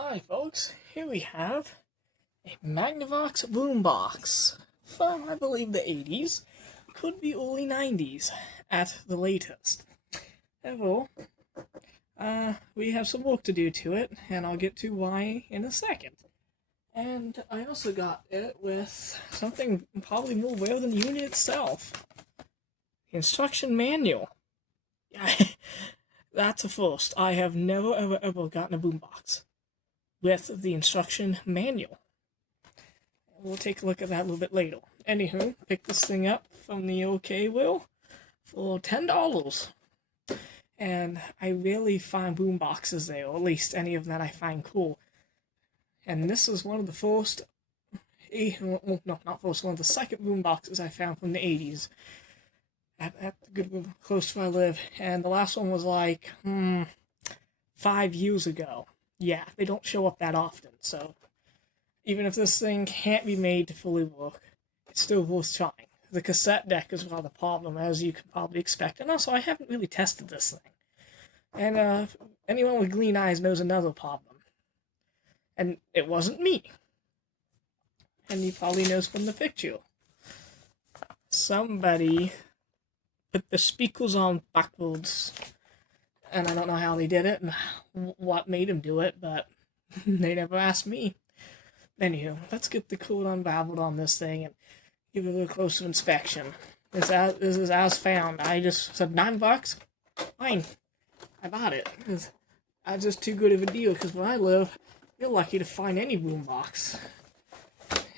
Hi folks, here we have a Magnavox Boombox from, I believe, the 80s, could be early 90s at the latest. However, we have some work to do to it, and I'll get to why in a second. And I also got it with something probably more rare than the unit itself. The instruction manual. That's a first. I have never ever gotten a boombox with the instruction manual. We'll take a look at that a little bit later. Anywho, pick this thing up from the OK Will for $10. And I really find boomboxes there, or at least any of that I find cool. And this is one of the first, well, no, not first, one of the second boomboxes I found from the 80s. At the good room close to where I live. And the last one was like, 5 years ago. Yeah, they don't show up that often, so even if this thing can't be made to fully work, it's still worth trying. The cassette deck is rather the problem, as you can probably expect, and also I haven't really tested this thing. And anyone with green eyes knows another problem. And it wasn't me. And he probably knows from the picture. Somebody put the speakers on backwards. And I don't know how they did it and what made them do it, but they never asked me. Anywho, let's get the code unraveled on this thing and give it a little closer inspection. This is as found. I just said $9. Fine. I bought it. That's just too good of a deal, because where I live, you're lucky to find any boombox.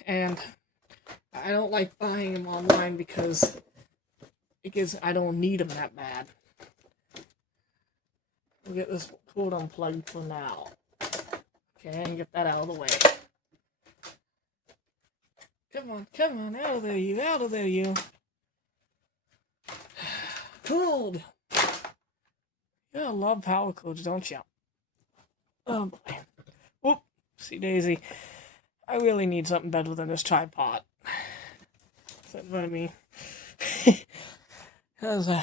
And I don't like buying them online because I don't need them that bad. We'll get this cord unplugged for now. Okay, and get that out of the way. Come on, out of there, you. Cold! You love power cords, don't you? Oh boy. Whoopsie daisy. I really need something better than this tripod. Is that what I mean? Because I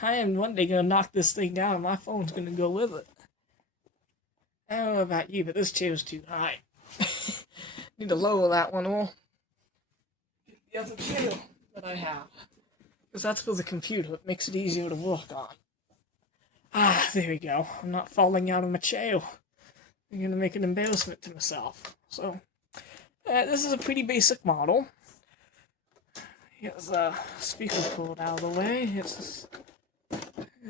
am one day going to knock this thing down and my phone's going to go with it. I don't know about you, but this chair's too high. Need to lower that one or get the other chair that I have. Because that's for the computer. It makes it easier to work on. Ah, there we go. I'm not falling out of my chair. I'm going to make an embarrassment to myself. So, this is a pretty basic model. Get the speaker pulled out of the way.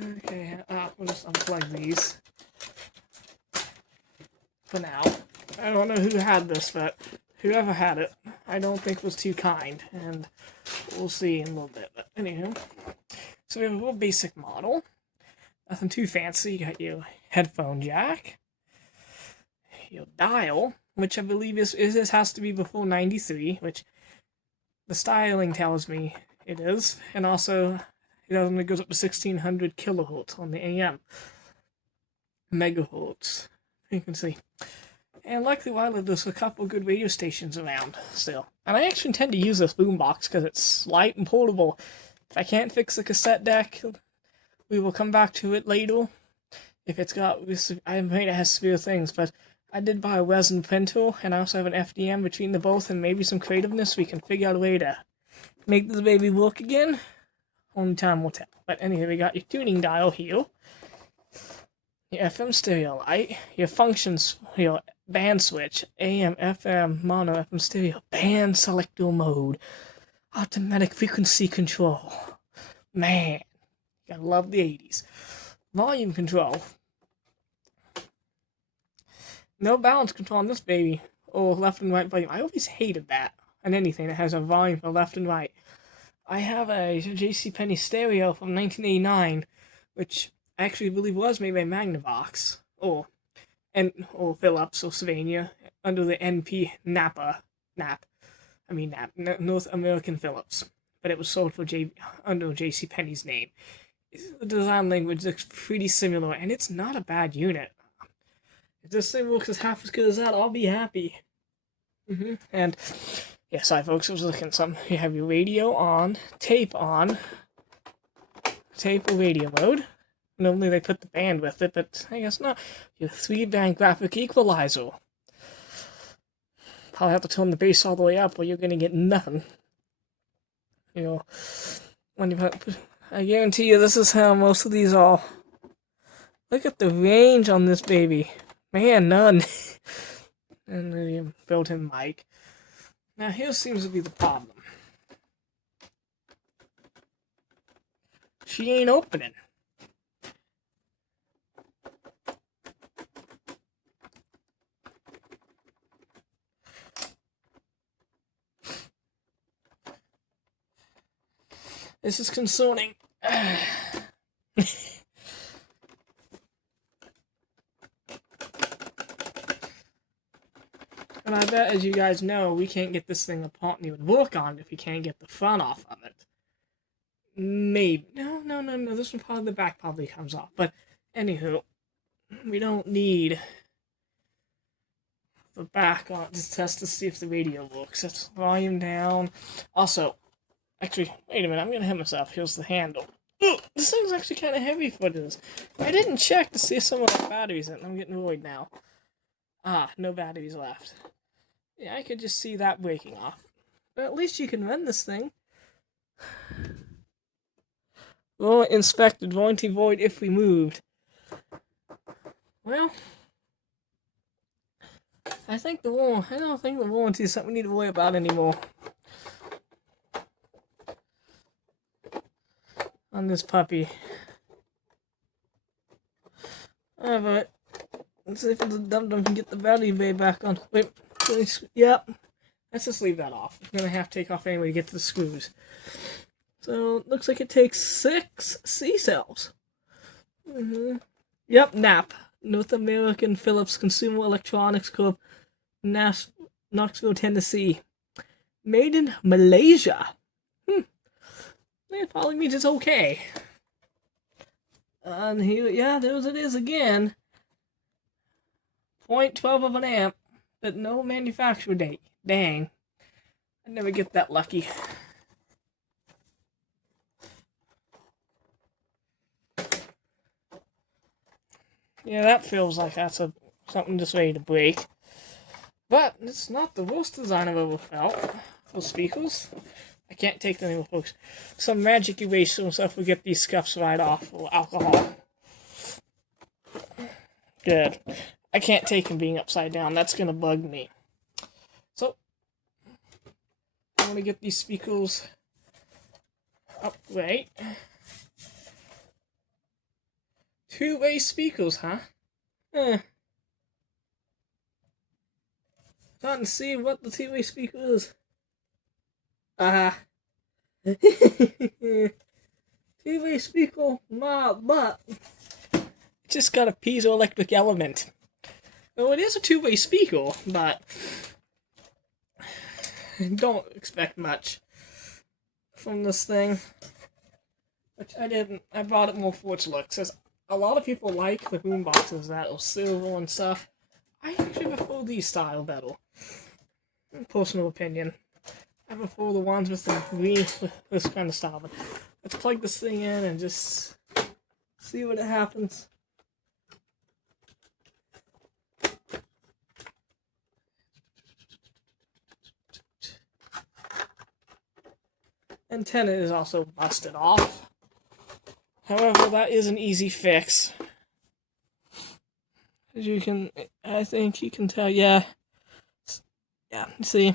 Okay, we'll just unplug these for now. I don't know who had this, but whoever had it, I don't think was too kind, and we'll see in a little bit. But anywho, so we have a real basic model. Nothing too fancy. You got your headphone jack, your dial, which I believe this has to be before 93, which the styling tells me it is, and also it only goes up to 1600 kilohertz on the AM. Megahertz, you can see. And luckily where I live, there's a couple good radio stations around still. And I actually intend to use this boombox because it's light and portable. If I can't fix the cassette deck, we will come back to it later. If it's got, I mean, it has severe things, but I did buy a resin printer, and I also have an FDM between the both, and maybe some creativeness. We can figure out a way to make this baby work again. Only time will tell. But anyway, we got your tuning dial here, your FM stereo light, your functions, your band switch, AM, FM, mono, FM stereo, band selector mode, automatic frequency control. Man, gotta love the 80s. Volume control. No balance control on this baby, or left and right volume. I always hated that on anything that has a volume for left and right. I have a JCPenney stereo from 1989, which I actually believe was made by Magnavox, or Philips, or Sylvania, under the NP North American Philips. But it was sold for under JCPenney's name. The design language looks pretty similar, and it's not a bad unit. If this thing works as half as good as that, I'll be happy. And, yeah, sorry folks, I was looking at something. You have your radio on, tape or radio mode. Normally they put the band with it, but I guess not. Your 3-band graphic equalizer. Probably have to turn the bass all the way up or you're gonna get nothing. You know, when you put, I guarantee you this is how most of these are. Look at the range on this baby. Man, none. And then you built-in mic. Now here seems to be the problem. She ain't opening. This is concerning. And I bet, as you guys know, we can't get this thing apart and even work on it if we can't get the front off of it. Maybe. No. This one probably, the back probably comes off. But, anywho, we don't need the back on to test to see if the radio works. It's volume down. Also, actually, wait a minute, I'm gonna hit myself. Here's the handle. Ooh, this thing's actually kind of heavy for this. I didn't check to see if someone had batteries in it. I'm getting worried now. Ah, no batteries left. Yeah, I could just see that breaking off. But at least you can run this thing. Well, inspected, warranty void if removed. Well, I don't think the warranty is something we need to worry about anymore. On this puppy. But let's see if the dum-dum can get the battery bay back on. Wait, yep. Let's just leave that off. I'm gonna have to take off anyway to get to the screws. So, it looks like it takes 6 C-cells. Yep, NAP. North American Philips Consumer Electronics Corp. Knoxville, Tennessee. Made in Malaysia. It probably means it's okay. And here, yeah, there it is again. 0.12 of an amp, but no manufacturer date. Dang. I never get that lucky. Yeah, that feels like that's something just ready to break. But it's not the worst design I've ever felt for speakers. I can't take them anymore, folks. Some magic eraser and stuff will get these scuffs right off, or alcohol. Good. I can't take them being upside down. That's going to bug me. So, I'm going to get these speakers upright. 2-way speakers, huh? Trying to see what the 2-way speaker is. 2-way speaker, but it just got a piezoelectric element. Well, it is a 2-way speaker, but don't expect much from this thing. Which I didn't. I bought it more for its looks. As a lot of people like the boomboxes that are silver and stuff. I actually prefer these style better. Personal opinion. I prefer the ones with the green, this kind of style. But let's plug this thing in and just see what happens. Antenna is also busted off. However, that is an easy fix. As you can, I think you can tell, yeah, see.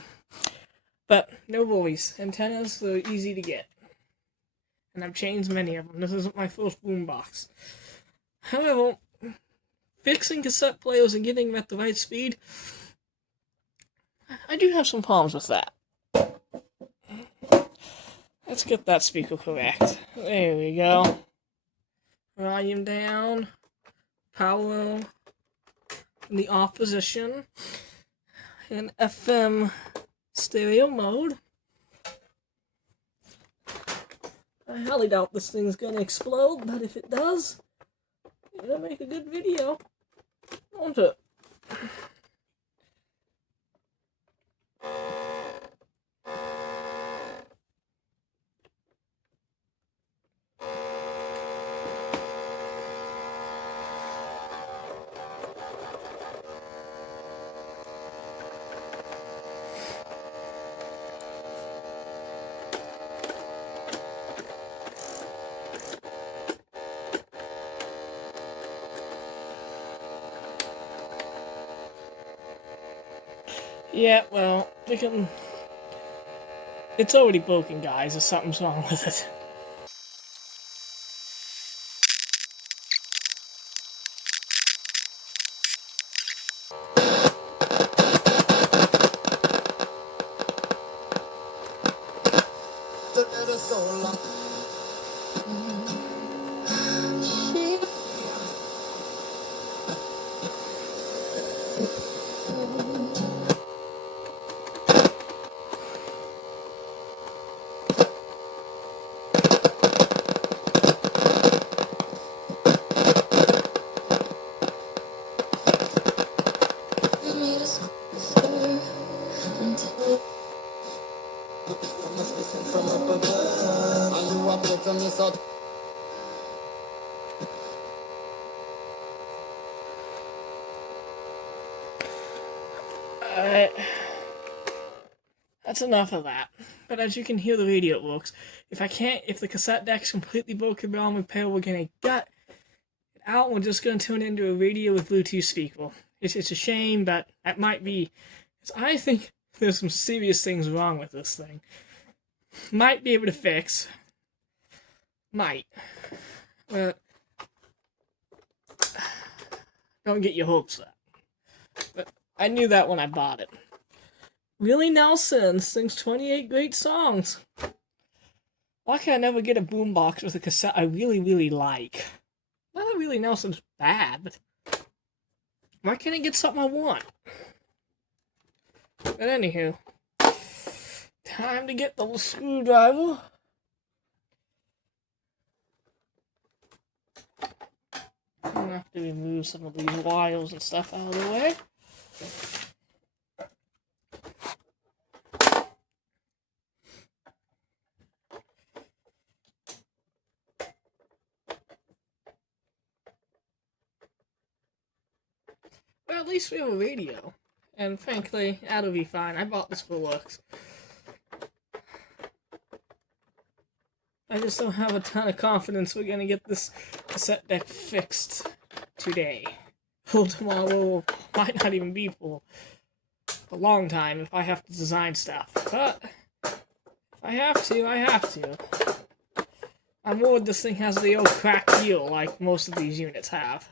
But no worries, antennas are easy to get. And I've changed many of them. This isn't my first boombox. However, fixing cassette players and getting them at the right speed, I do have some problems with that. Let's get that speaker correct. There we go. Volume down. Power in the off position. In FM stereo mode. I highly doubt this thing's gonna explode, but if it does, it'll make a good video, won't it? Yeah, well, we can... It's already broken, guys, or something's wrong with it. Alright. That's enough of that. But as you can hear, the radio works. If the cassette deck's completely broken beyond repair, we're gonna gut it out. We're just gonna turn it into a radio with Bluetooth speaker. It's a shame, but that might be. I think there's some serious things wrong with this thing. Might be able to fix. Might. But don't get your hopes up. But I knew that when I bought it. Willie Nelson sings 28 great songs. Why can I never get a boombox with a cassette I really, really like? Not that Willie Nelson's bad, but why can't I get something I want? But anywho, time to get the screwdriver. I'm gonna have to remove some of these wires and stuff out of the way. Well, at least we have a radio. And frankly, that'll be fine. I bought this for looks. I just don't have a ton of confidence we're gonna get this cassette deck fixed today. Or tomorrow, might not even be for a long time if I have to design stuff. But if I have to, I have to. I'm worried this thing has the old cracked heel like most of these units have.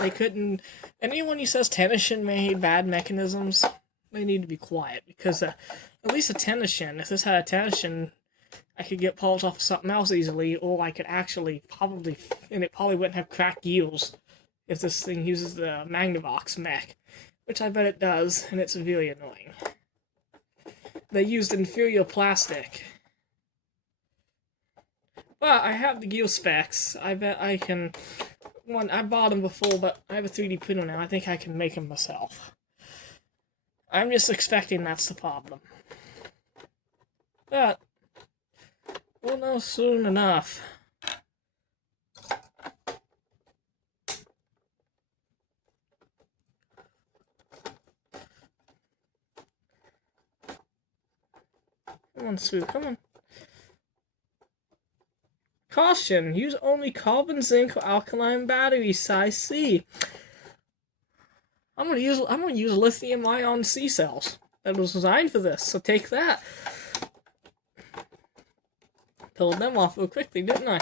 They couldn't... Anyone who says Tennishin made bad mechanisms, they need to be quiet, because at least a Tennishin, if this had a Tennishin, I could get parts off of something else easily, or I could actually probably... And it probably wouldn't have cracked heels if this thing uses the Magnavox mech, which I bet it does, and it's really annoying. They used inferior plastic. But I have the gear specs. I bet I can... I bought them before, but I have a 3D printer now. I think I can make them myself. I'm just expecting that's the problem. But we'll know soon enough. Come on, Sue, come on. Caution, use only carbon, zinc, or alkaline batteries, size C. I'm gonna use lithium-ion C cells. That was designed for this, so take that. Pulled them off real quickly, didn't I?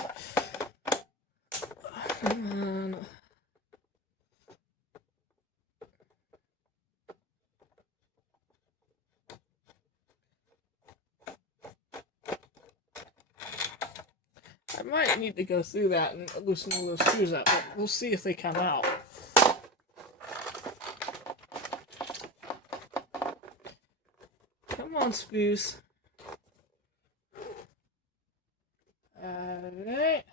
I might need to go through that and loosen all those screws up, but we'll see if they come out. Come on, screws. Alright.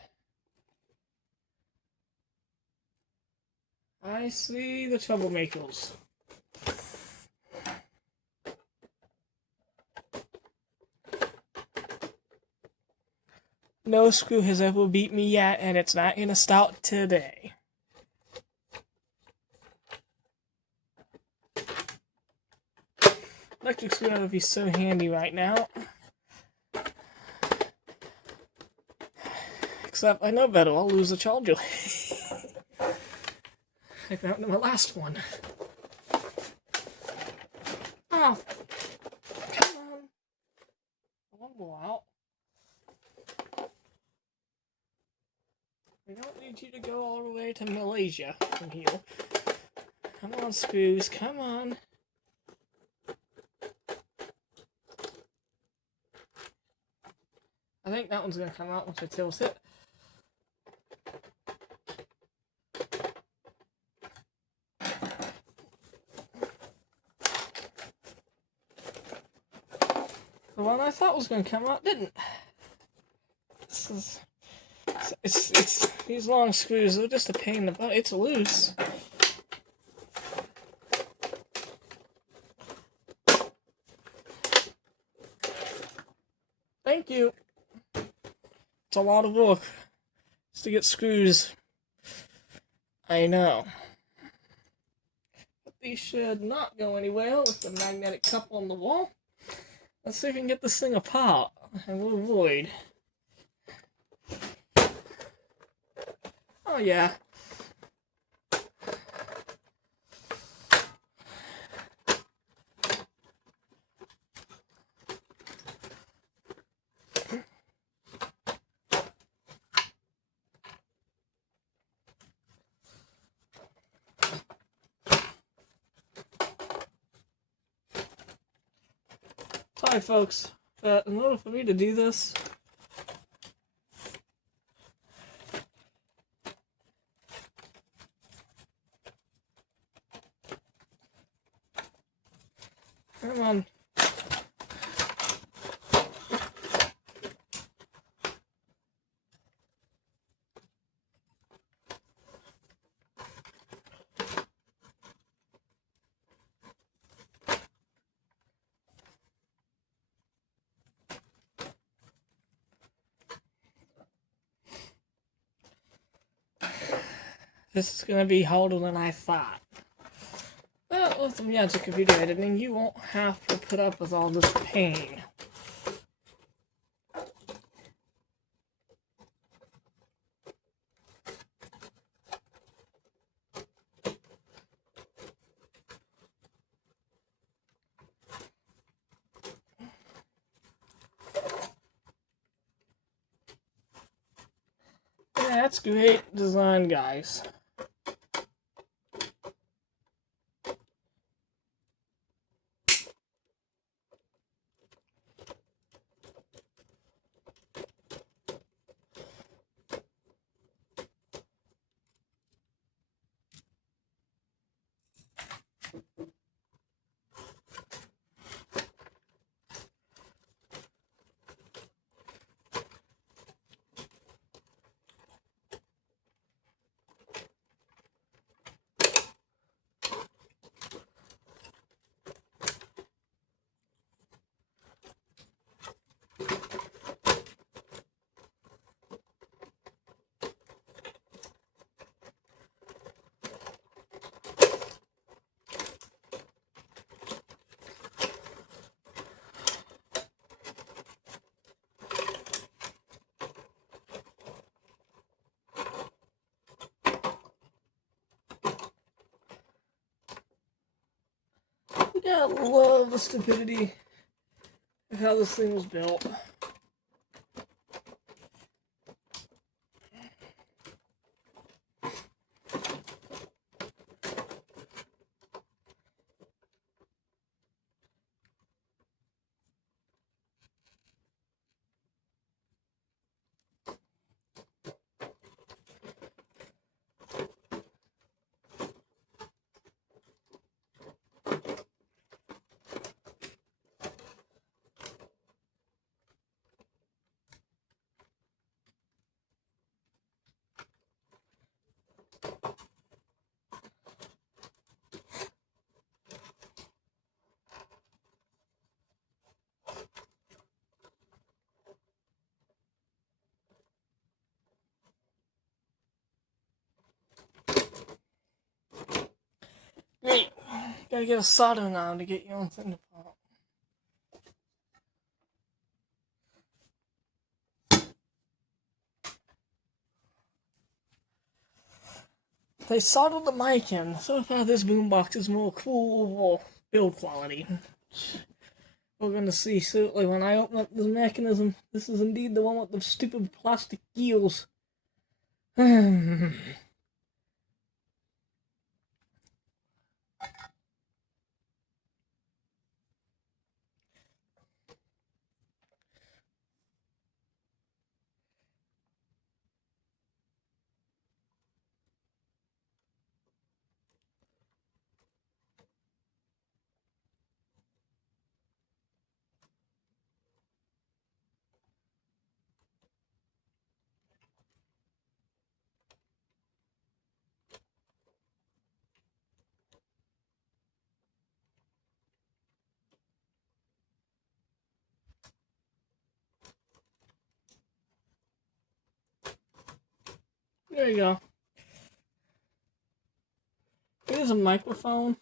I see the troublemakers. No screw has ever beat me yet, and it's not gonna start today. Electric screwdriver would be so handy right now. Except I know better, I'll lose the charger. I found my last one. Oh, come on. One more out. We don't need you to go all the way to Malaysia from here. Come on, screws, come on. I think that one's going to come out once I tilt it. The one I thought was going to come out didn't. This is... It's these long screws, they're just a pain in the butt. It's loose. Thank you. It's a lot of work just to get screws. I know. But these should not go anywhere with the magnetic cup on the wall. Let's see if we can get this thing apart and we'll avoid. Oh yeah. Sorry folks, but in order for me to do this, come on. This is going to be harder than I thought. But with the magic of video editing, you won't have to put up with all this pain. Yeah, that's great design, guys. Yeah, I love the stupidity of how this thing was built. Great. Gotta get a soldering iron to get your own thing apart. they soldered the mic in. So far, this boombox is more cool overall build quality. We're going to see certainly when I open up the mechanism. This is indeed the one with the stupid plastic gears. There you go. Here's a microphone.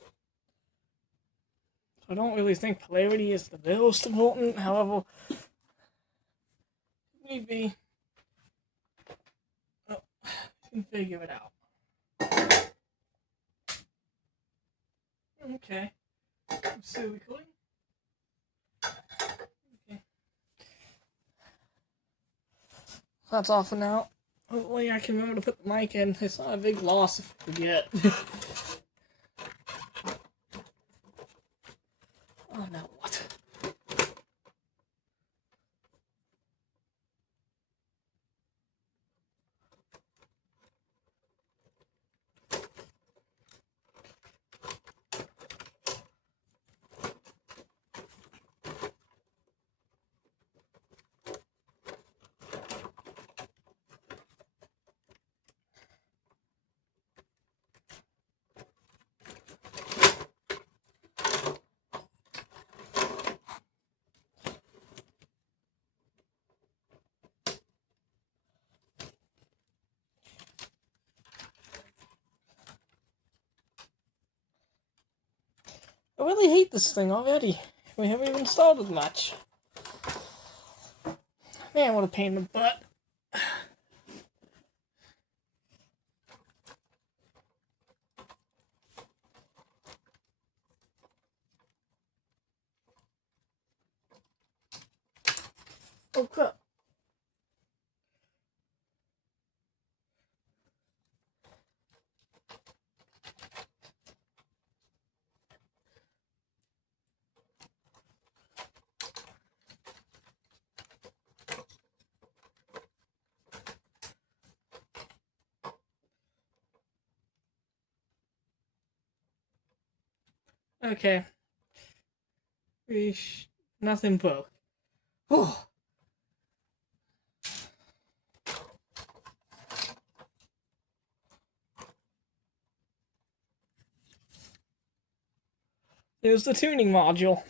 I don't really think polarity is the most important. However, maybe you can figure it out. Okay. So recording. Okay. That's off for now. Hopefully I can remember to put the mic in. It's not a big loss if I forget. Oh, now what? I really hate this thing already. We haven't even started much. Man, what a pain in the butt. Oh crap. Okay. Nothing broke. Oh. There's the tuning module.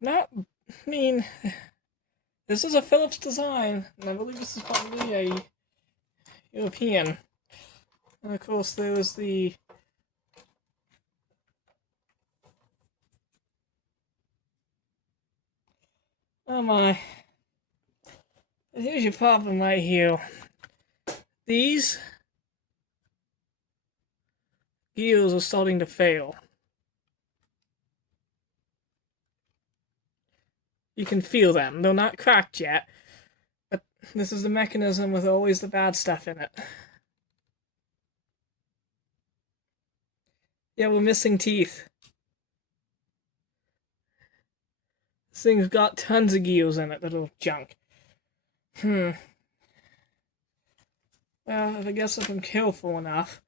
Not, I mean, this is a Philips design, and I believe this is probably a European. And of course, there was the oh my. Here's your problem right here. These gears are starting to fail. You can feel them. They're not cracked yet, but this is the mechanism with always the bad stuff in it. Yeah, we're missing teeth. This thing's got tons of gears in it that are junk. Well, I guess if I'm careful enough.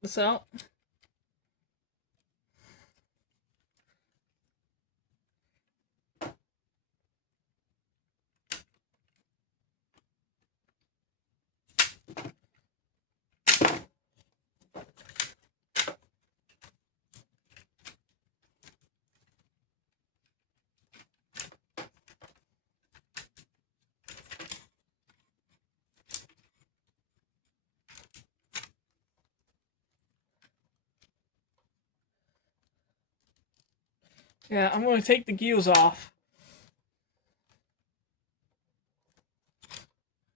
This out. Yeah, I'm going to take the gears off.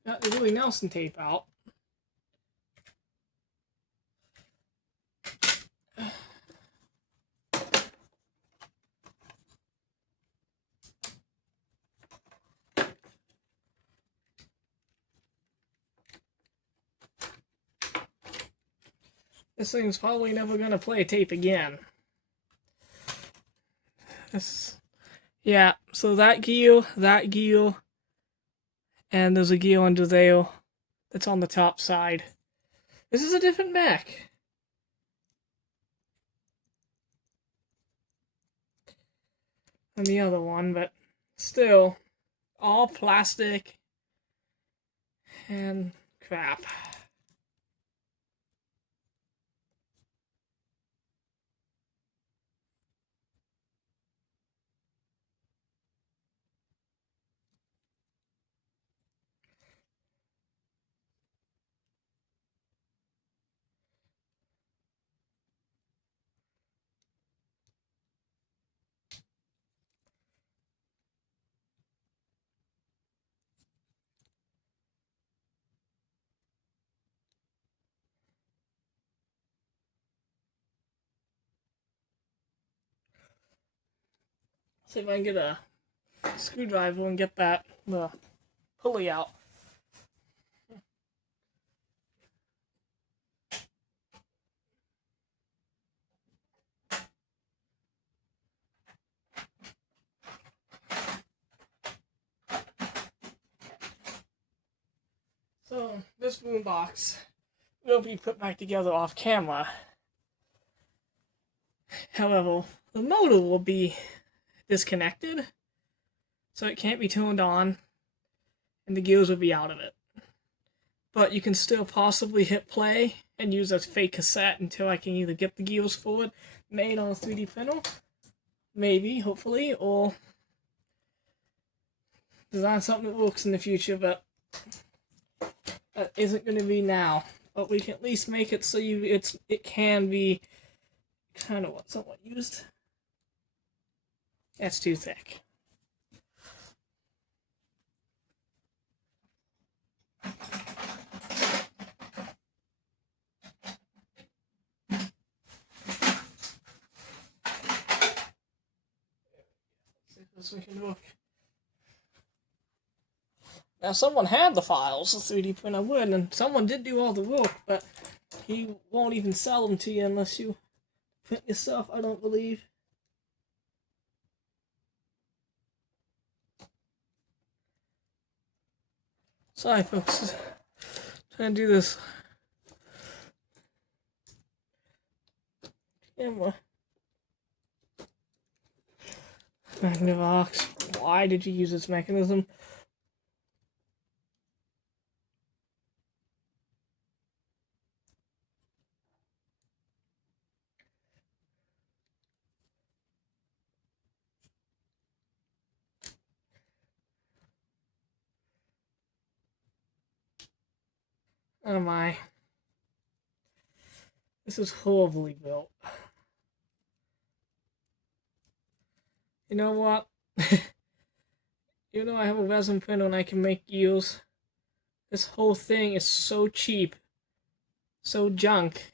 Got the Willie Nelson tape out. This thing's probably never gonna play tape again. Yeah, so that gear, and there's a gear under there that's on the top side. This is a different Mac. Than the other one, but still, all plastic and crap. See if I can get a screwdriver and get the pulley out. So, this boombox will be put back together off camera. However, the motor will be disconnected, so it can't be turned on, and the gears will be out of it. But you can still possibly hit play and use a fake cassette until I can either get the gears forward made on a 3D printer, maybe, hopefully, or design something that works in the future, but that isn't going to be now. But we can at least make it so it can be kind of somewhat used. That's too thick. Let's see if this one can work. Now, someone had the files, the 3D printer would, and someone did do all the work, but he won't even sell them to you unless you print yourself, I don't believe. Sorry, folks. Trying to do this. Camera. Magnavox. Why did you use this mechanism? Oh my. This is horribly built. You know what? Even though I have a resin printer and I can make gears, this whole thing is so cheap, so junk.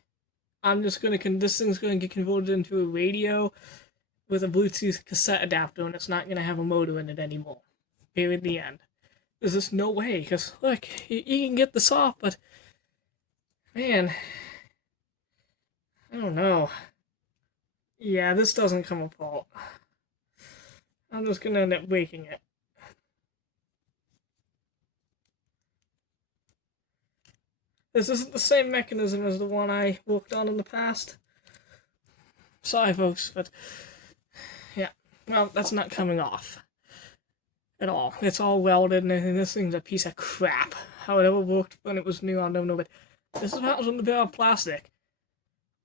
I'm just gonna, this thing's gonna get converted into a radio with a Bluetooth cassette adapter, and it's not gonna have a motor in it anymore. Period. The end. There's just no way, because look, you can get this off, but man, I don't know. Yeah, this doesn't come apart. I'm just gonna end up breaking it. This isn't the same mechanism as the one I worked on in the past. Sorry, folks, but yeah, well, that's not coming off at all. It's all welded, and this thing's a piece of crap. How it ever worked when it was new, I don't know, but this is what happens when the bit of plastic.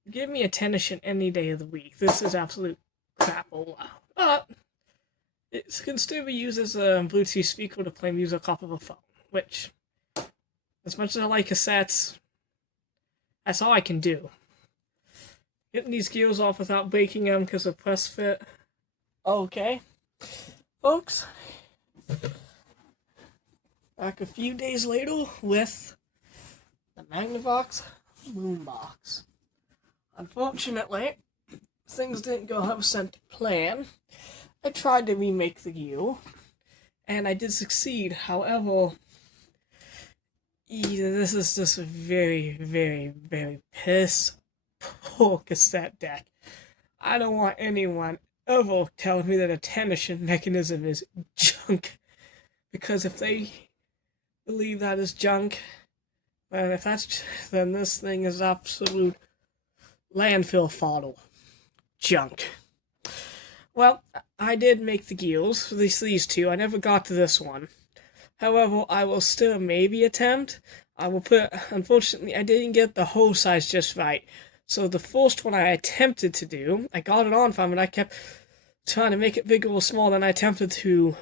Give me a tennis any day of the week. This is absolute crapola. But it can still be used as a Bluetooth speaker to play music off of a phone, which, as much as I like cassettes, that's all I can do. Getting these gears off without breaking them because of press fit. Okay, folks. back a few days later with the Magnavox Boombox. Unfortunately, things didn't go 100% to plan. I tried to remake the gear, and I did succeed. However, this is just a very, very, very piss poor cassette deck. I don't want anyone ever telling me that a tension mechanism is junk, because if they believe that is junk, then then this thing is absolute landfill fodder. Junk. Well, I did make the gears, at least these two. I never got to this one. However, I will still maybe attempt. Unfortunately, I didn't get the hole size just right. So the first one I attempted to do, I got it on fine, but I kept trying to make it bigger or small, then I attempted to,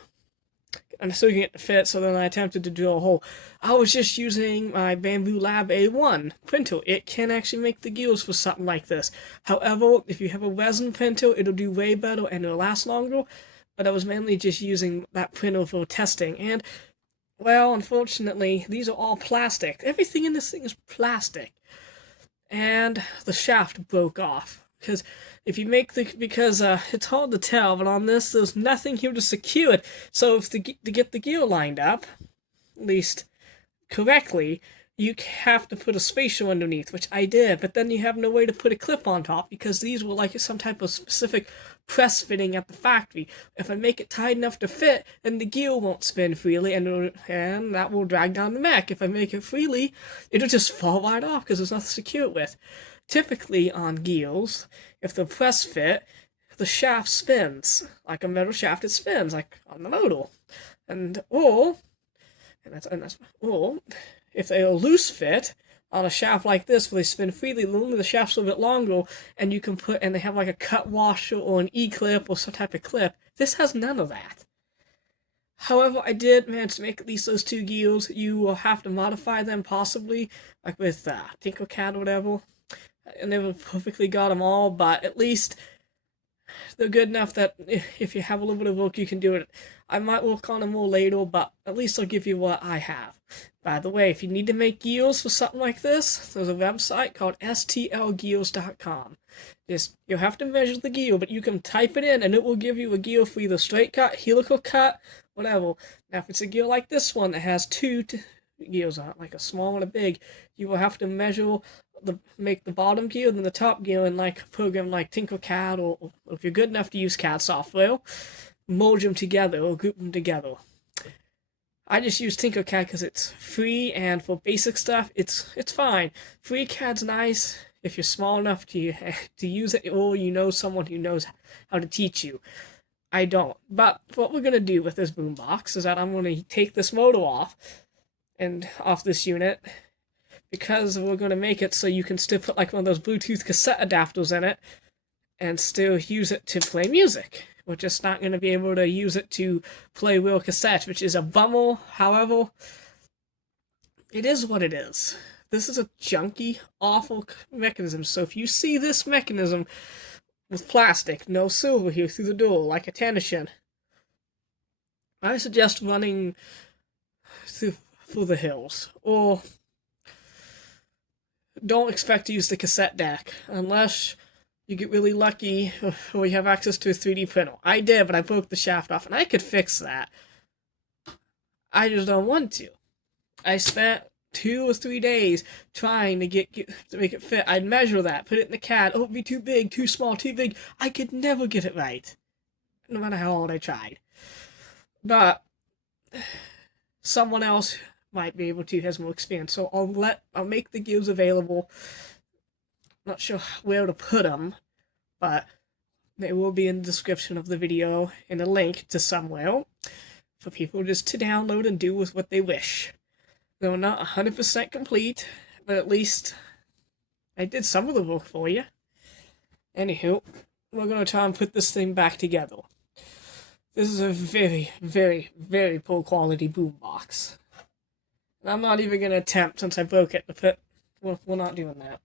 and still get it to fit, so then I attempted to drill a hole. I was just using my Bamboo Lab A1 printer. It can actually make the gears for something like this. However, if you have a resin printer, it'll do way better and it'll last longer, but I was mainly just using that printer for testing, and, well, unfortunately, these are all plastic. Everything in this thing is plastic. And the shaft broke off. Because if you make because it's hard to tell, but on this, there's nothing here to secure it. So if to get the gear lined up, at least correctly, you have to put a spacer underneath, which I did, but then you have no way to put a clip on top, because these were like some type of specific press fitting at the factory. If I make it tight enough to fit, then the gear won't spin freely, and that will drag down the mech. If I make it freely, it'll just fall right off, because there's nothing to secure it with. Typically on gears, if the press fit, the shaft spins. Like a metal shaft, it spins, like on the motor. Or if they are loose fit on a shaft like this, where they spin freely, only the shaft's a little bit longer, and you can and they have like a cut washer or an E-clip or some type of clip. This has none of that. However, I did manage to make at least those two gears. You will have to modify them possibly, like with Tinkercad or whatever. I never perfectly got them all, but at least they're good enough that if you have a little bit of work, you can do it. I might work on them more later, but at least I'll give you what I have. By the way, if you need to make gears for something like this, there's a website called stlgears.com. You'll have to measure the gear, but you can type it in, and it will give you a gear for either straight cut, helical cut, whatever. Now, if it's a gear like this one that has two gears on it, like a small and a big, you will have to measure make the bottom gear, then the top gear in like a program like Tinkercad, or if you're good enough to use CAD software, merge them together or group them together. I just use Tinkercad because it's free, and for basic stuff, it's fine. Free CAD's nice if you're small enough to use it, or you know someone who knows how to teach you. I don't. But what we're going to do with this boombox is that I'm going to take this motor off this unit, because we're going to make it so you can still put like one of those Bluetooth cassette adapters in it and still use it to play music. We're just not going to be able to use it to play real cassettes, which is a bummer. However, it is what it is. This is a junky, awful mechanism. So if you see this mechanism with plastic, no silver here through the door, like a tension, I suggest running through the hills. Or don't expect to use the cassette deck unless you get really lucky or you have access to a 3D printer. I did, but I broke the shaft off, and I could fix that. I just don't want to. I spent 2 or 3 days trying to to make it fit. I'd measure that, put it in the CAD. Oh, it'd be too big, too small, too big. I could never get it right, no matter how hard I tried. But someone else might be able to, has more experience. So I'll make the gears available. Not sure where to put them, but they will be in the description of the video and a link to somewhere for people just to download and do with what they wish. They're not 100% complete, but at least I did some of the work for you. Anywho, we're going to try and put this thing back together. This is a very, very, very poor quality boombox. And I'm not even going to attempt, since I broke it, to put... Well, we're not doing that.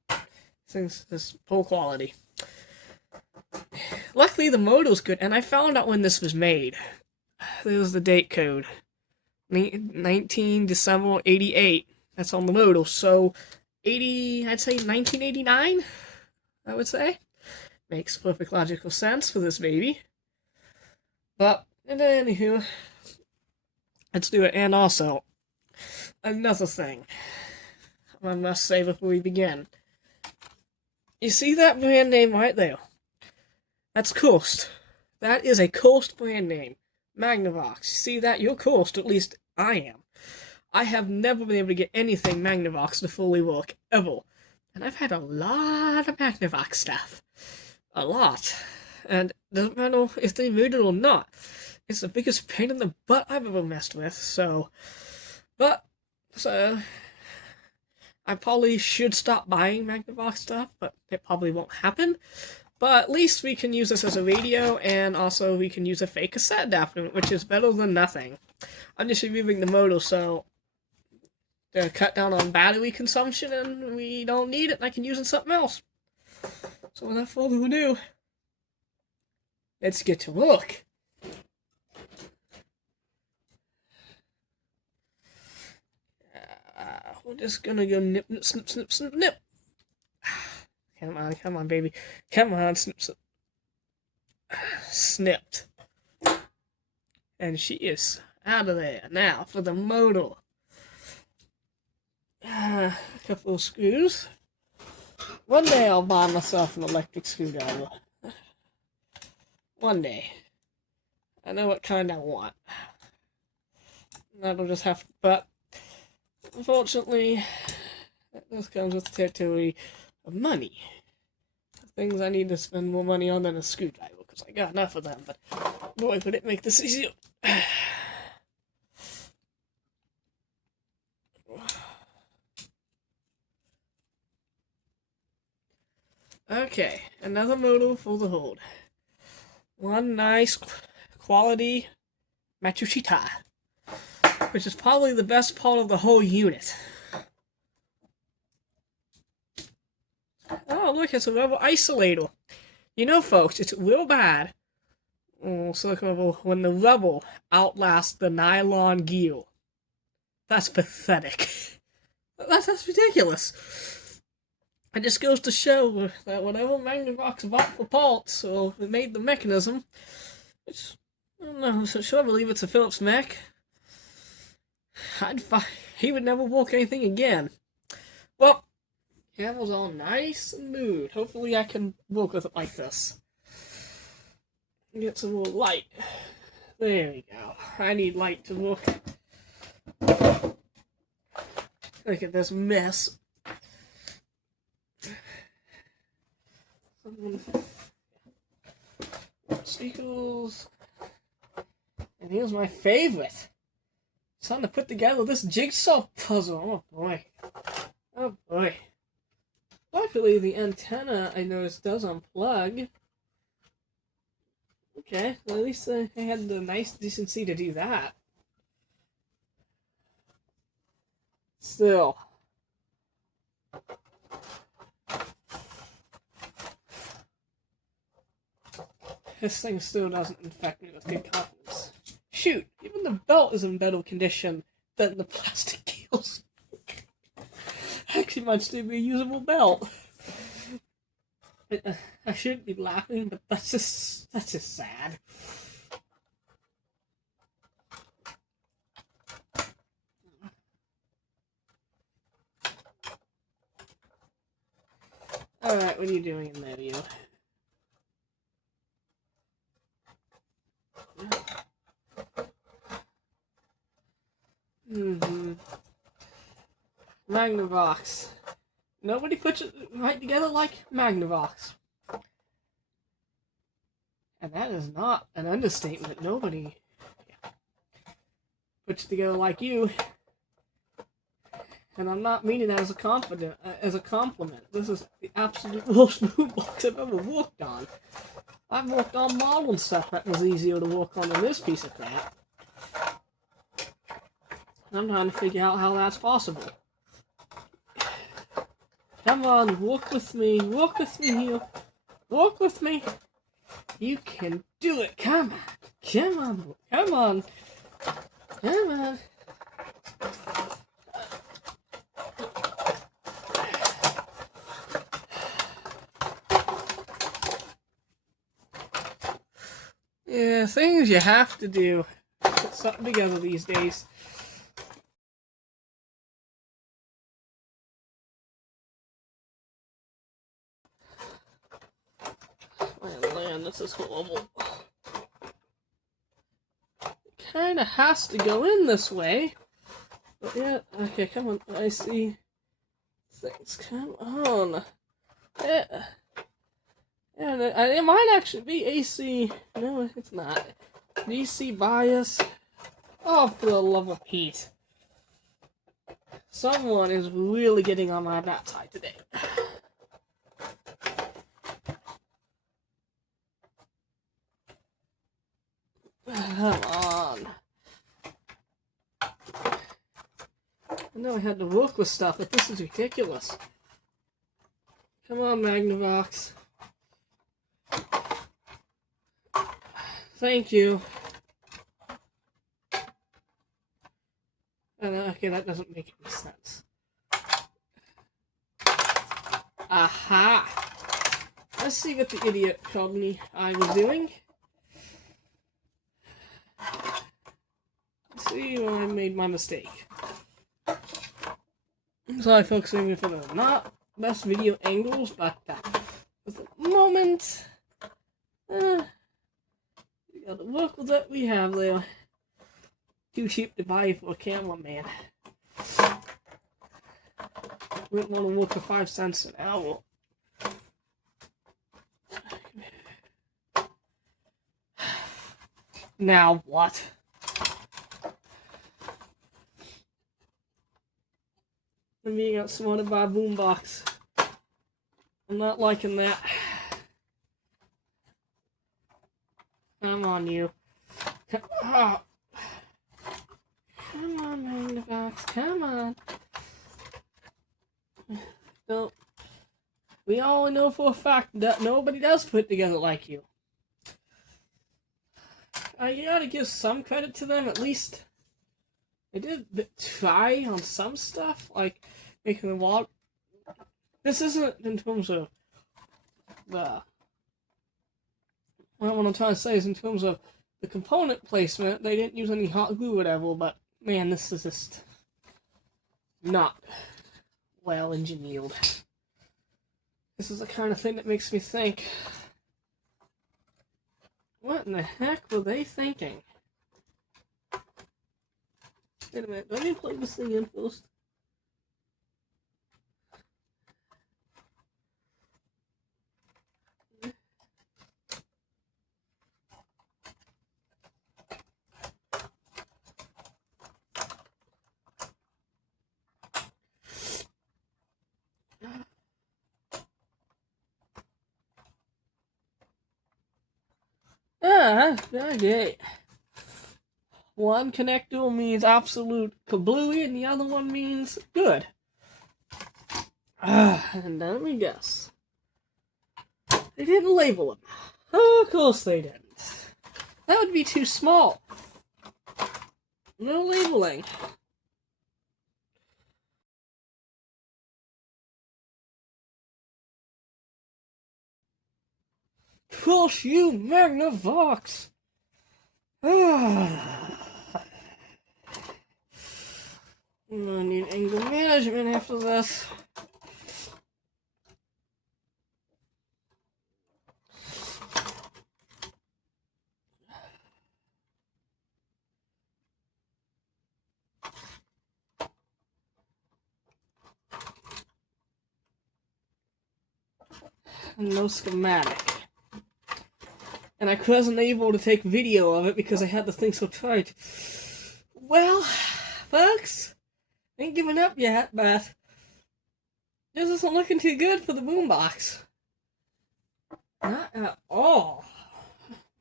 This is poor quality. Luckily, the motor's good, and I found out when this was made. There's the date code. 19 December 88. That's on the model. So, I'd say 1989, I would say. Makes perfect logical sense for this baby. But, anywho, let's do it. And also, another thing I must say before we begin. You see that brand name right there? That's Coast. That is a Coast brand name. Magnavox. See that? You're Coast, at least I am. I have never been able to get anything Magnavox to fully work, ever. And I've had a lot of Magnavox stuff. A lot. And doesn't matter if they made it or not. It's the biggest pain in the butt I've ever messed with, so... I probably should stop buying Magnavox stuff, but it probably won't happen. But at least we can use this as a radio, and also we can use a fake cassette adapter, which is better than nothing. I'm just removing the motor, so to cut down on battery consumption, and we don't need it, and I can use it in something else. So without further ado, let's get to work. We're just gonna go nip, nip, snip, snip, snip, nip. Come on, baby. Come on, snip, snip. Snipped. And she is out of there. Now, for the motor. A couple of screws. One day I'll buy myself an electric screwdriver. One day. I know what kind I want. That'll just have to, but unfortunately, this comes with the territory of money. Things I need to spend more money on than a screwdriver, because I got enough of them, but boy, would it make this easier. Okay, another motor for the hold. One nice quality Matsushita, which is probably the best part of the whole unit. Oh, look, it's a rubber isolator. You know, folks, it's real bad when the rubber outlasts the nylon gear. That's pathetic. That's ridiculous. It just goes to show that whenever Magnavox bought the parts, or made the mechanism, I don't know, should I believe it's a Phillips mech? He would never work anything again. Well, camel's all nice and smooth. Hopefully I can work with it like this. Get some more light. There we go. I need light to work. Look at this mess. Speakers. And here's my favorite. It's time to put together this jigsaw puzzle. Oh boy. Oh boy. Luckily the antenna, I noticed, does unplug. Okay, well at least I had the nice decency to do that. Still. This thing still doesn't infect me with good confidence. Shoot, even the belt is in better condition than the plastic keels. Actually might still be a usable belt. I shouldn't be laughing, but that's just sad. Alright, what are you doing in there, you? Magnavox. Nobody puts it right together like Magnavox. And that is not an understatement. Nobody puts it together like you. And I'm not meaning that as a compliment. This is the absolute worst boombox I've ever worked on. I've worked on modern stuff that was easier to work on than this piece of crap. I'm trying to figure out how that's possible. Come on, work with me here. Work with me. You can do it. Come on. Come on. Come on. Come on. The things you have to do. Put something together these days. Oh man, this is horrible. It kinda has to go in this way. But yeah, okay, come on. I see things. Come on. Yeah. And it might actually be AC. No, it's not. DC bias. Oh, for the love of Pete. Someone is really getting on my bad side today. Come on. I know I had to work with stuff, but this is ridiculous. Come on, Magnavox. Thank you. Okay, that doesn't make any sense. Aha! Let's see what the idiot told me I was doing. Let's see when I made my mistake. Sorry folks, for the not best video angles, but at the moment, we gotta work with what we have there. Too cheap to buy for a cameraman. Wouldn't want to work for 5 cents an hour. Now what? I'm being outsmarted by Boombox. I'm not liking that. Come on, you. Oh. Come on, Magnavox. Come on. No. We all know for a fact that nobody does put together like you. You gotta give some credit to them, at least. They did try on some stuff, like making the wall. This isn't in terms of the. Well, what I'm trying to say is in terms of the component placement, they didn't use any hot glue or whatever, but man, this is just not well engineered. This is the kind of thing that makes me think, what in the heck were they thinking? Wait a minute, let me plug this thing in first. Okay. One connector means absolute kablooey, and the other one means good. And let me guess. They didn't label them. Oh, of course they didn't. That would be too small. No labeling. Curse you, Magnavox! I need anger management after this. No schematic. And I wasn't able to take video of it because I had the thing so tight. Well, folks, ain't giving up yet, but this isn't looking too good for the Boombox. Not at all.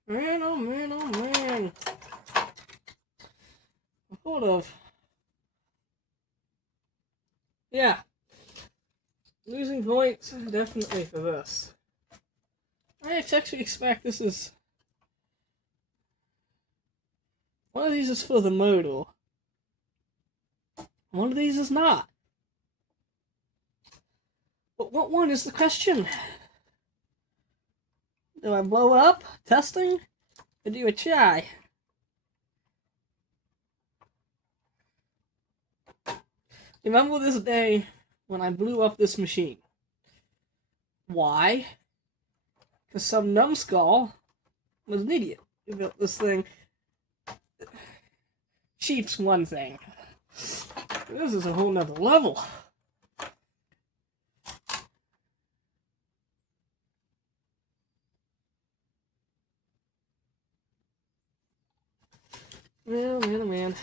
Man, oh man, oh man. Hold of. Yeah. Losing points, definitely for this. I actually expect this is... One of these is for the modal. One of these is not. But what one is the question? Do I blow up? Testing? to do a try. Remember this day when I blew up this machine? Why? Because some numbskull was an idiot who built this thing. Cheap's one thing. This is a whole nother level. Man, man, oh man.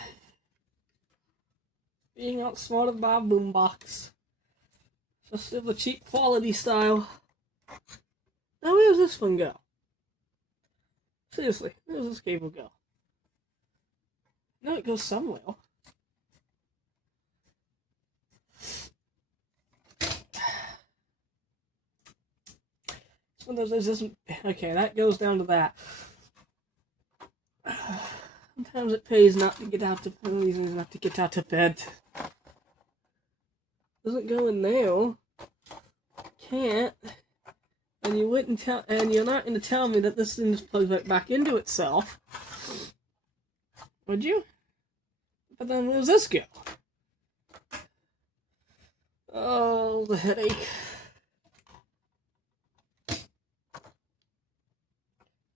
Being outsmarted by a boombox. Just of the cheap quality style. Now where does this one go? Seriously, where does this cable go? No, it goes somewhere. Okay, that goes down to that. Sometimes it pays not to get out to bed. Doesn't go in there. Can't. And you wouldn't tell. And you're not going to tell me that this thing just plugs right back into itself, would you? But then where does this go? Oh, the headache.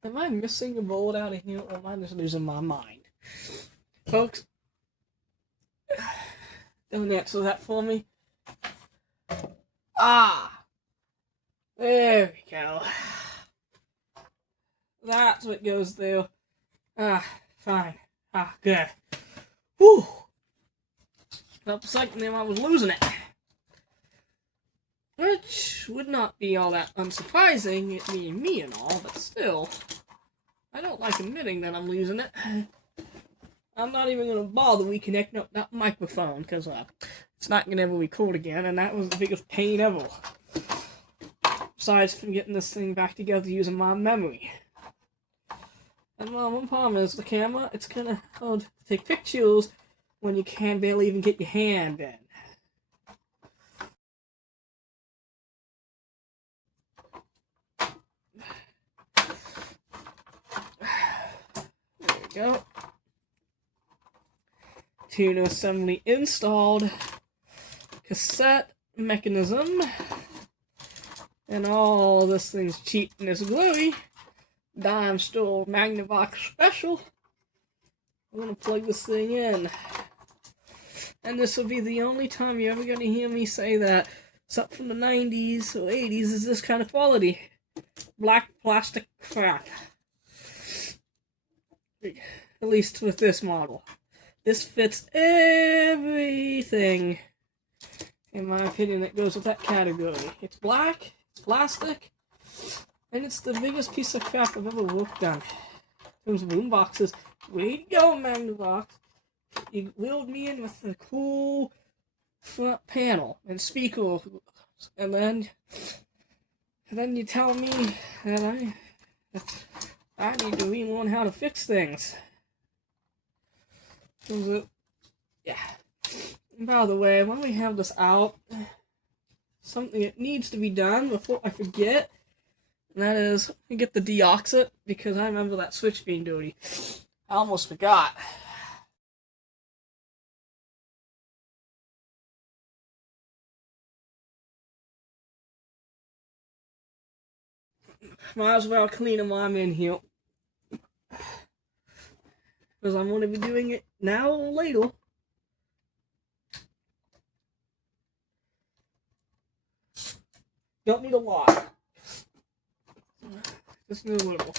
Am I missing a bolt out of here, or am I just losing my mind? Folks, don't answer that for me. Ah! There we go. That's what goes there. Ah, fine. Ah, good. Whew! Felt a second there I was losing it. Which would not be all that unsurprising, it being me and all, but still, I don't like admitting that I'm losing it. I'm not even going to bother reconnecting up that microphone, because it's not going to ever record again, and that was the biggest pain ever. Besides from getting this thing back together using my memory. And well, one problem is the camera, it's kind of hard to take pictures when you can barely even get your hand in. There we go. Tuner assembly installed. Cassette mechanism. And all this thing's cheap and it's gluey. Dime store Magnavox special. I'm gonna plug this thing in. And this will be the only time you're ever gonna hear me say that something from the 90s or 80s is this kind of quality. Black plastic crap. At least with this model. This fits everything, in my opinion, that goes with that category. It's black, it's plastic, and it's the biggest piece of crap I've ever worked on. In terms of boomboxes, way to go, Magnavox. You wheeled me in with a cool front panel and speaker, and then you tell me that I need to relearn how to fix things. Yeah. And by the way, when we have this out, something that needs to be done before I forget, and that is get the deoxit, because I remember that switch being dirty. I almost forgot. Might as well clean them while I'm in here. Because I'm going to be doing it now or later. Don't need a lot. Just need a little.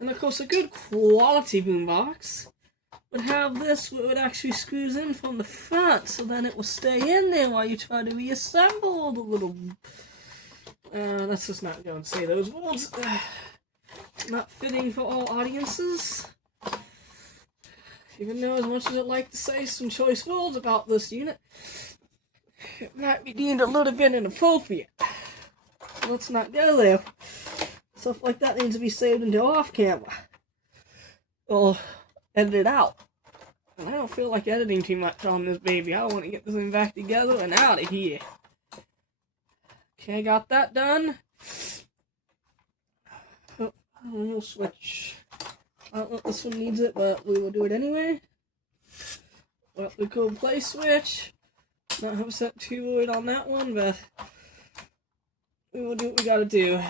And of course, a good quality boombox would have this where it actually screws in from the front, so then it will stay in there while you try to reassemble the little... let's just not go and say those words. Not fitting for all audiences. Even though as much as I'd like to say some choice words about this unit, it might be deemed a little bit inappropriate. Let's not go there. Stuff like that needs to be saved into off camera. Or edited out. And I don't feel like editing too much on this baby. I want to get this thing back together and out of here. Okay, got that done. Oh, we'll switch. I don't know if this one needs it, but we will do it anyway. Well, we could play switch. Not 100% too worried on that one, but we will do what we gotta do.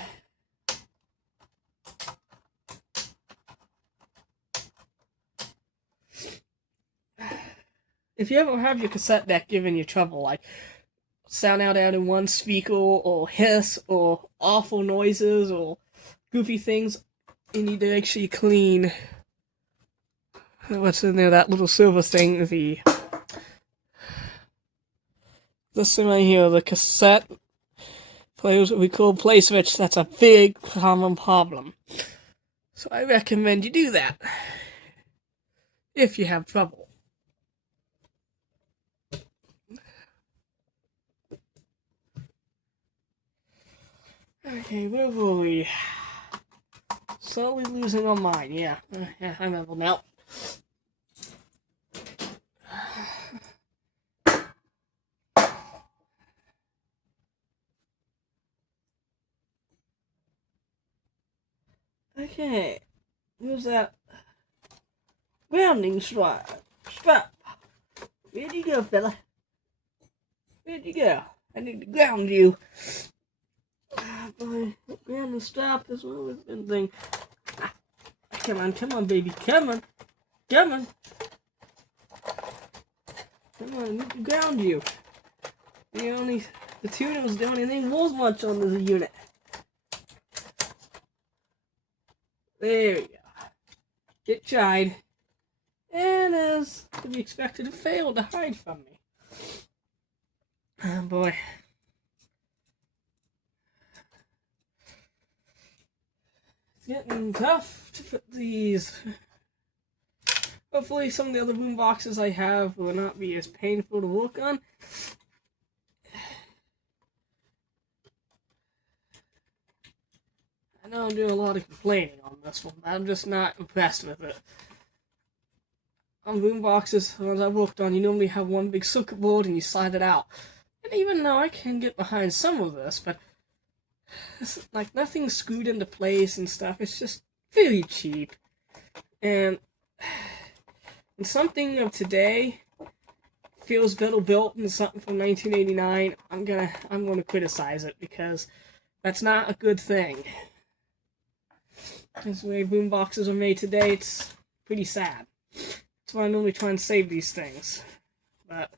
If you ever have your cassette deck giving you trouble, like sound out in one speaker, or hiss, or awful noises, or goofy things, you need to make sure you clean what's in there, that little silver thing, this thing right here, the cassette players, what we call play switch. That's a big common problem. So I recommend you do that if you have trouble. Okay, where were we? Slowly losing our mind, yeah. Yeah, I remember now. Okay, who's that grounding strap? Where'd you go, fella? Where'd you go? I need to ground you. Boy, grounding strap is always a good thing. Come on, baby, come on. Come on, I need to ground you. The tuner was the only thing was much on the unit. There we go. It tried. And as to be expected, it failed to hide from me. Oh boy. It's getting tough to put these. Hopefully some of the other boom boxes I have will not be as painful to work on. I know I'm doing a lot of complaining on this one, but I'm just not impressed with it. On boom boxes, the ones I worked on, you normally have one big circuit board and you slide it out. And even though I can get behind some of this, but it's like nothing's screwed into place and stuff. It's just very cheap. And something of today feels better built than something from 1989. I'm gonna criticize it because that's not a good thing. Because the way boom boxes are made today, it's pretty sad. That's why I normally try and save these things. But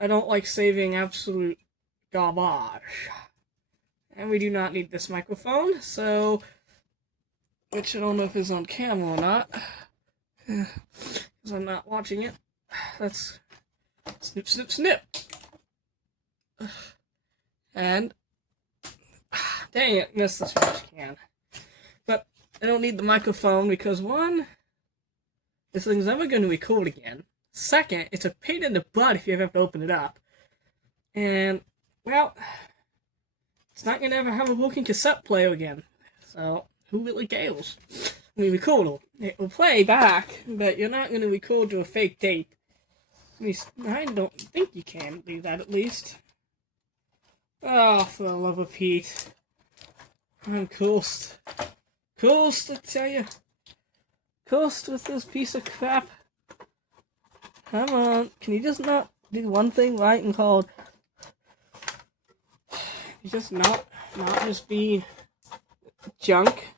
I don't like saving absolute garbage. And we do not need this microphone, so, which I don't know if it's on camera or not, because I'm not watching it. Let's snip, snip, snip. And, dang it, missed the trash can. But I don't need the microphone because, one, this thing's never going to record again. Second, it's a pain in the butt if you ever have to open it up. And, well, it's not going to ever have a working cassette player again. So, who really cares? I mean, record it will play back, but you're not going to record to a fake tape. At least, I don't think you can do that, at least. Oh, for the love of Pete. I'm cursed. Cursed, I tell you. Cursed with this piece of crap. Come on, can you just not do one thing right and called... You just not just be junk?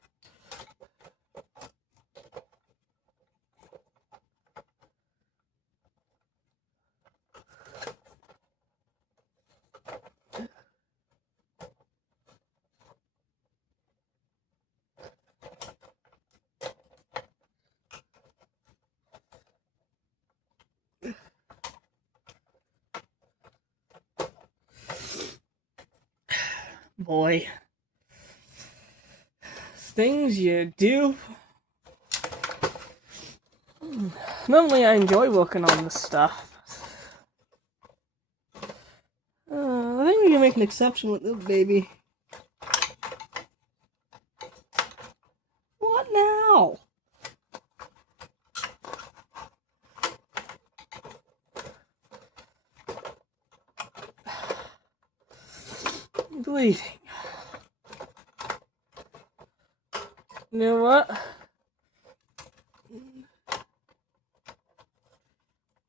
Boy. Things you do. Normally I enjoy working on this stuff. I think we can make an exception with this baby. What now? bleeding. You know what?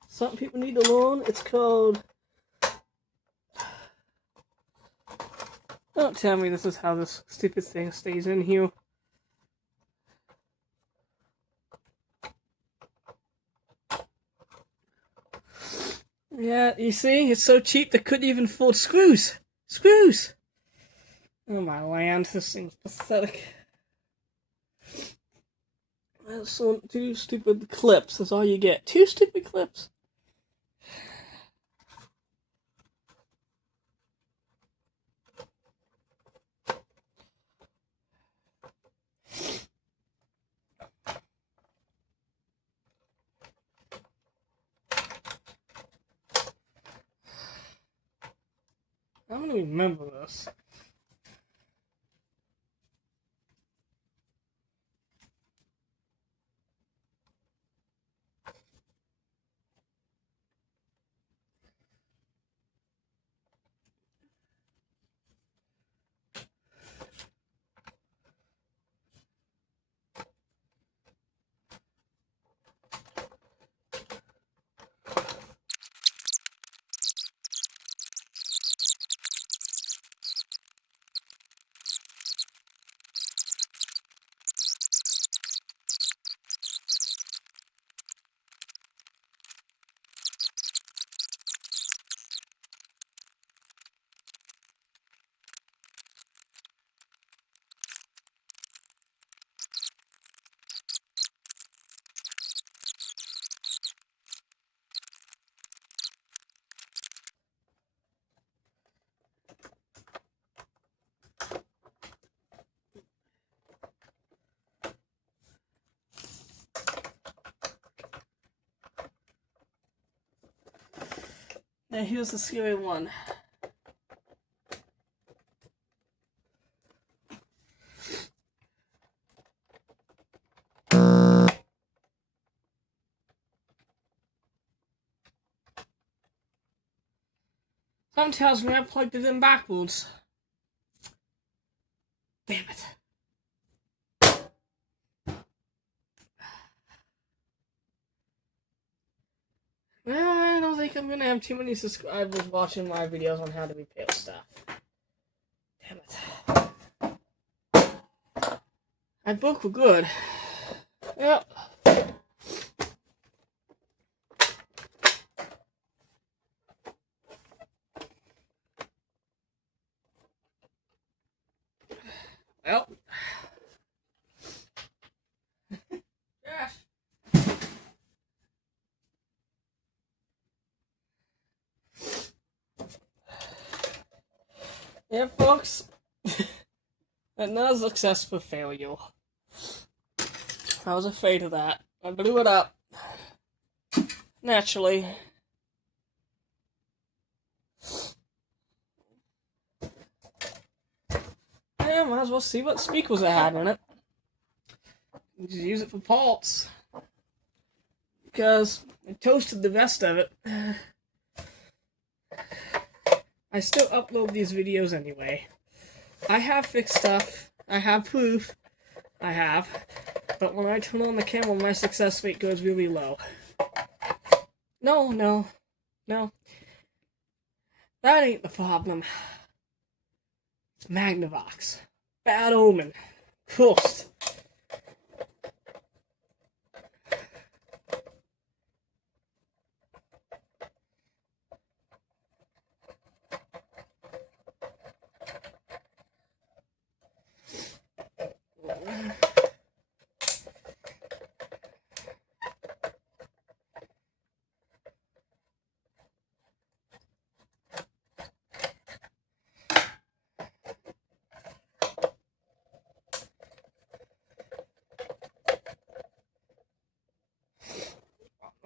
Something people need to learn. It's called... Don't tell me this is how this stupid thing stays in here. Yeah, you see? It's so cheap they couldn't even afford screws. Screws! Oh my land, this thing's pathetic. That's two stupid clips, that's all you get. 2 stupid clips. I'm gonna remember this. Now here's the scary one. Something tells me I plugged it in backwards. Damn it. Well, I don't think I'm gonna have too many subscribers watching my videos on how to repair stuff. Damn it. My book were good. Yep. Well. Josh. Yeah, folks. Another successful failure. I was afraid of that. I blew it up. Naturally. Yeah, might as well see what speakers I had in it. Just use it for parts. Because I toasted the rest of it. I still upload these videos anyway. I have fixed stuff. I have proof. I have. But when I turn on the camera, my success rate goes really low. No. That ain't the problem. It's Magnavox. Bad omen. Cursed.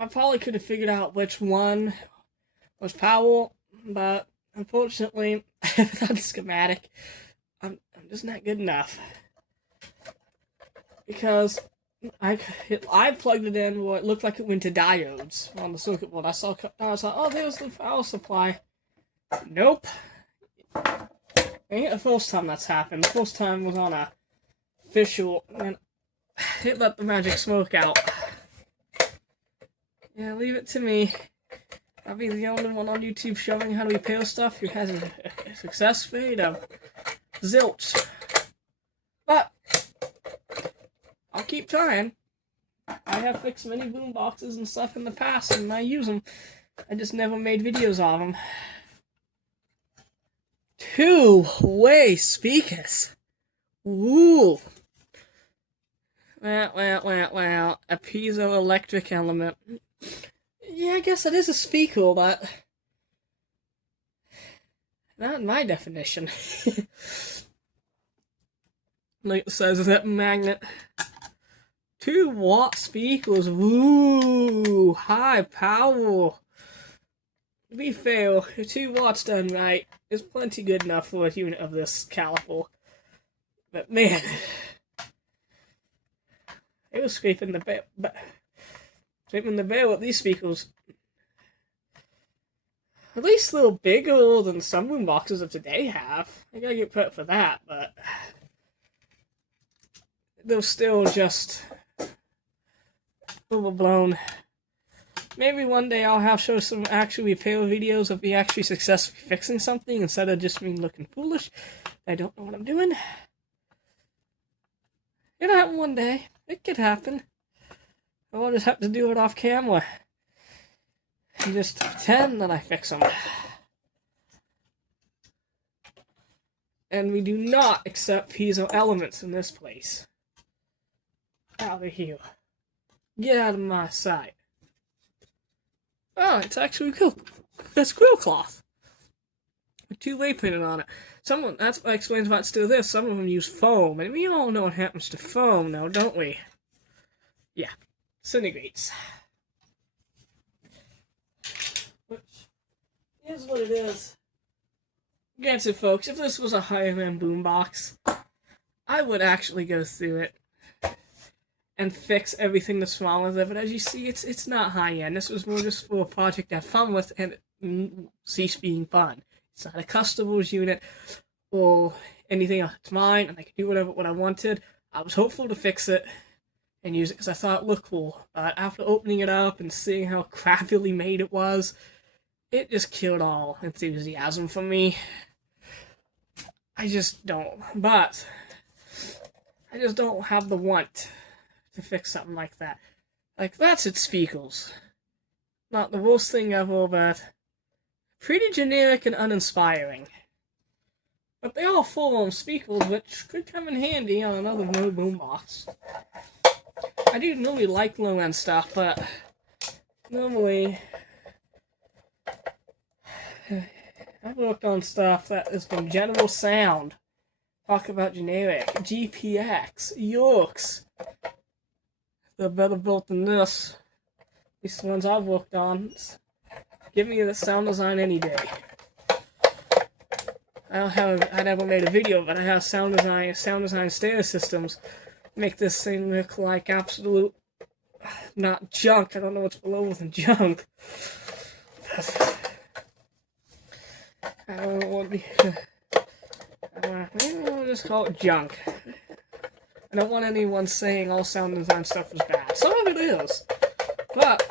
I probably could have figured out which one was power, but unfortunately, without the schematic, I'm just not good enough. Because I plugged it in where it looked like it went to diodes on the circuit board. I was like, oh, there's the power supply. Nope. It ain't the first time that's happened. The first time was on a official, and it let the magic smoke out. Yeah, leave it to me. I'll be the only one on YouTube showing how to repair stuff who has a success rate of zilch. But I'll keep trying. I have fixed many boomboxes and stuff in the past, and I use them. I just never made videos of them. Two-way speakers. Ooh. Well. A piezoelectric element. Yeah, I guess it is a speaker, but not in my definition. Like it says, that magnet. 2-watt speakers. Woo! High power. To be fair, 2 watts done right is plenty good enough for a unit of this caliber. But man, it was scraping the barrel with these speakers. At least a little bigger than some boomboxes of today have. I gotta get credit for that, but they're still just overblown. Maybe one day I'll show some actual repair videos of me actually successfully fixing something instead of just me looking foolish. I don't know what I'm doing. It'll happen one day. It could happen. I'll just have to do it off camera. And just pretend that I fix them. And we do not accept piezo elements in this place. Out of here. Get out of my sight. Oh, it's actually cool. That's grill cloth. With 2-way printed on it. That explains why it's still there. Some of them use foam, and we all know what happens to foam now, don't we? Yeah. Disintegrates. Which is what it is. Granted, folks, if this was a higher-end boombox, I would actually go through it and fix everything that's wrong with it. But as you see, it's not high-end. This was more just for a project to have fun with and cease being fun. It's not a customer's unit or anything else. It's mine, and I can do what I wanted. I was hopeful to fix it and use it because I thought it looked cool. But after opening it up and seeing how crappily made it was, it just killed all enthusiasm for me. I just don't. But I just don't have the want to fix something like that. Like, that's its speakers. Not the worst thing ever, but pretty generic and uninspiring. But they all form speakers, which could come in handy on another no boombox. I do normally like low-end stuff, but normally I've worked on stuff that is from General Sound. Talk about generic. GPX. Yorks. They're better built than this. At least the ones I've worked on. Give me the sound design any day. I never made a video, but I have sound design stereo systems. Make this thing look like absolute, not junk. I don't know what's below than junk. I don't want to be. I'll just call it junk. I don't want anyone saying all sound design stuff is bad. Some of it is, but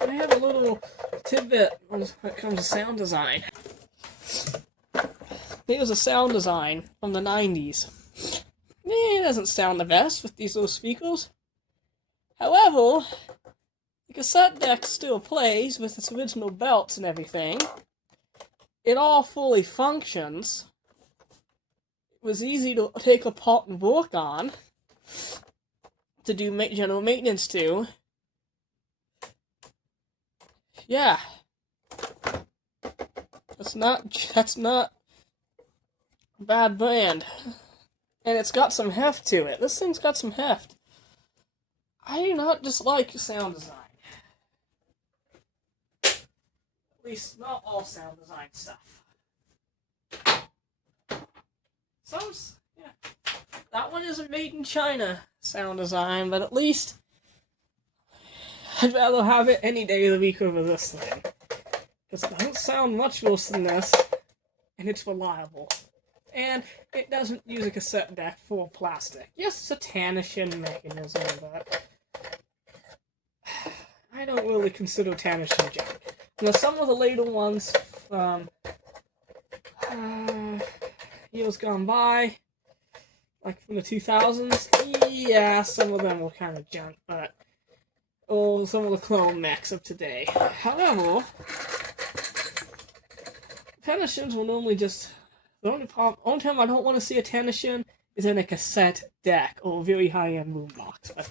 I have a little tidbit when it comes to sound design. Here's a sound design from the 90s. It doesn't sound the best with these little speakers. However, the cassette deck still plays with its original belts and everything. It all fully functions. It was easy to take apart and work on, to do general maintenance to. Yeah. That's not a bad brand. And it's got some heft to it. This thing's got some heft. I do not dislike sound design. At least, not all sound design stuff. Yeah. That one isn't made in China, sound design, but at least I'd rather have it any day of the week over this thing. Because it doesn't sound much worse than this, and and it's reliable. And it doesn't use a cassette deck for plastic. Yes, it's a Tannition mechanism, but I don't really consider Tannition junk. Now, some of the later ones from years gone by, like from the 2000s, yeah, some of them were kind of junk, but some of the clone mechs of today. However, Tannitions will normally just... The only time I don't want to see a Tannition is in a cassette deck or a very high-end boombox. But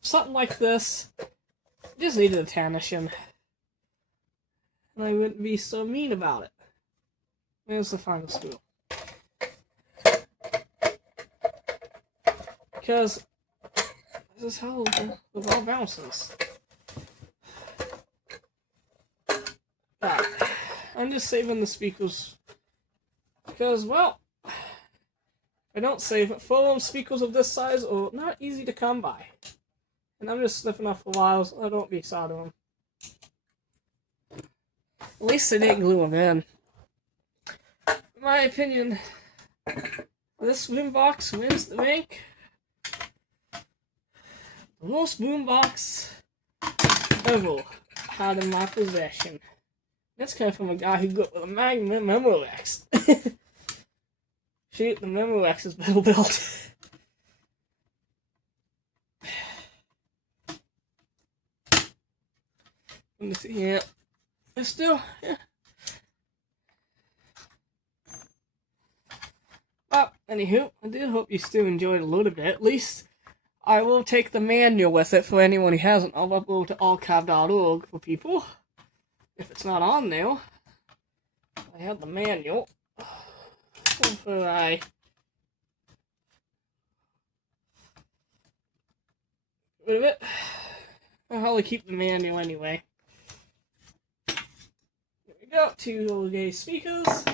something like this, just needed a Tannition. And I wouldn't be so mean about it. There's the final screw. Because this is how the ball bounces. But I'm just saving the speakers because, well, if I don't save it, foam speakers of this size are not easy to come by. And I'm just sniffing off the wires. I don't be soldering them. At least they didn't glue them in. In my opinion, this boombox wins the rank. The most boombox ever had in my possession. That's coming from a guy who grew up with a Magnavox. Shoot, the Magnavox is well built. Let me see, yeah. It's still, yeah. Well, anywho, I do hope you still enjoyed a little bit. At least I will take the manual with it for anyone who hasn't. I'll upload to archive.org for people. If it's not on there, I have the manual. Hopefully I get rid of it. I'll probably keep the manual anyway. Here we go, 2 holiday speakers.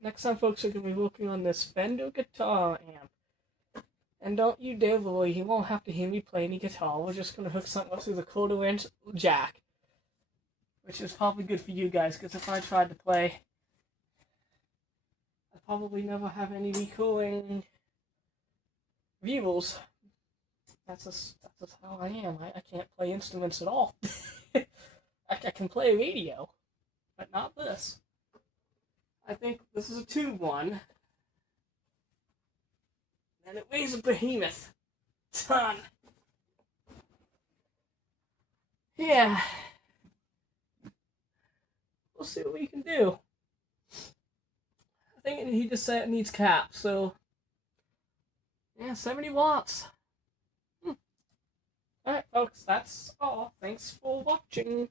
Next time, folks, we're going to be working on this Fender guitar amp. And don't you dare worry, you won't have to hear me play any guitar. We're just going to hook something up through the 1/4-inch jack. Which is probably good for you guys, because if I tried to play, I'd probably never have any recurring viewers. That's just how I am. I can't play instruments at all. I can play radio, but not this. I think this is a tube one. And it weighs a behemoth ton. Yeah. We'll see what we can do. I think he just said it needs caps, so yeah, 70 watts. Alright folks, that's all. Thanks for watching.